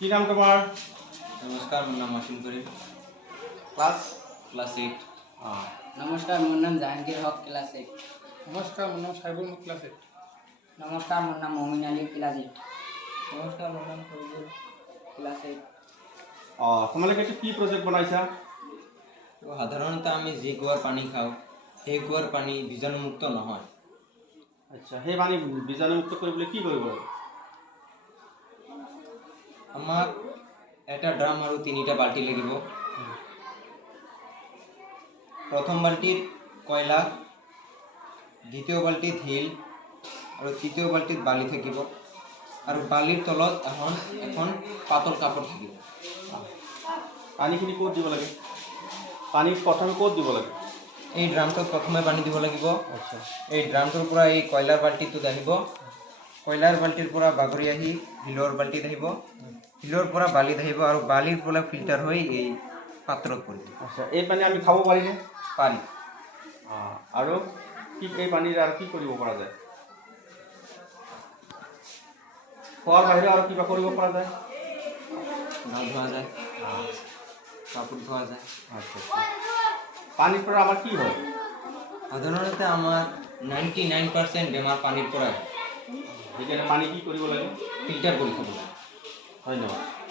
কি নাম তোমার? नमस्कार मोर नाम असीम करीम ক্লাস क्लास 8 नमस्कार मोर नाम जहांगीर हक क्लास 8। नमस्कार मोर नाम साइबुल हक क्लास 8। नमस्कार मोर नाम मोमिन अली क्लास 8। नमस्कार मोर नाम फरिदुल क्लास 8। তোমালোকে এটা কি প্রজেক্ট বনাইছা? তো সাধাৰণতে আমি যি কুৱাৰ পানী খাওঁ সেই কুৱাৰ পানী বীজাণুমুক্ত নহয়। আচ্ছা, সেই পানী বীজাণুমুক্ত কৰিবলৈ কি কৰিব লাগে? আমাক এটা ড্ৰাম আৰু 3টা বাল্টি লাগিব। প্ৰথম বাল্টিত কয়লা, দ্বিতীয় বাল্টিত শিল আৰু তৃতীয় বাল্টিত বালি থাকিব আৰু বালিৰ তলত এখন পাতল কাপড় থাকিব। পানীখিনি ক'ত দিব লাগে? পানী প্ৰথমে ক'ত দিব লাগে? এই ড্ৰামটোত প্ৰথমে পানী দিব লাগিব। আচ্ছা, এই ড্ৰামটোৰ পৰা এই কয়লাৰ বাল্টিটোত আহিব, কয়লাৰ বাল্টিৰ পৰা বাগৰি আহি শিলৰ বাল্টিত আহিব, শিলৰ পৰা বালিত আহিব আৰু বালিৰ পৰা ফিল্টাৰ হৈ এই পাত্ৰত পৰিব। আচ্ছা, এই পানী আমি খাব পাৰিনে? পানী আৰু কি এই পানীৰ আৰু কি কৰিব পৰা যায়? খোৱাৰ বাহিৰে আৰু কিবা কৰিব পৰা যায়? গা ধোৱা যায়, কাপোৰ ধোৱা যায়। আচ্ছা, পানীৰ পৰা আমাৰ কি হয়? সাধাৰণতে আমাৰ 99% বেমাৰ পানীৰ পৰাই। সেইকাৰণে পানী কি কৰিব লাগে? ফিল্টাৰ কৰি খাব লাগে। ধন্যবাদ।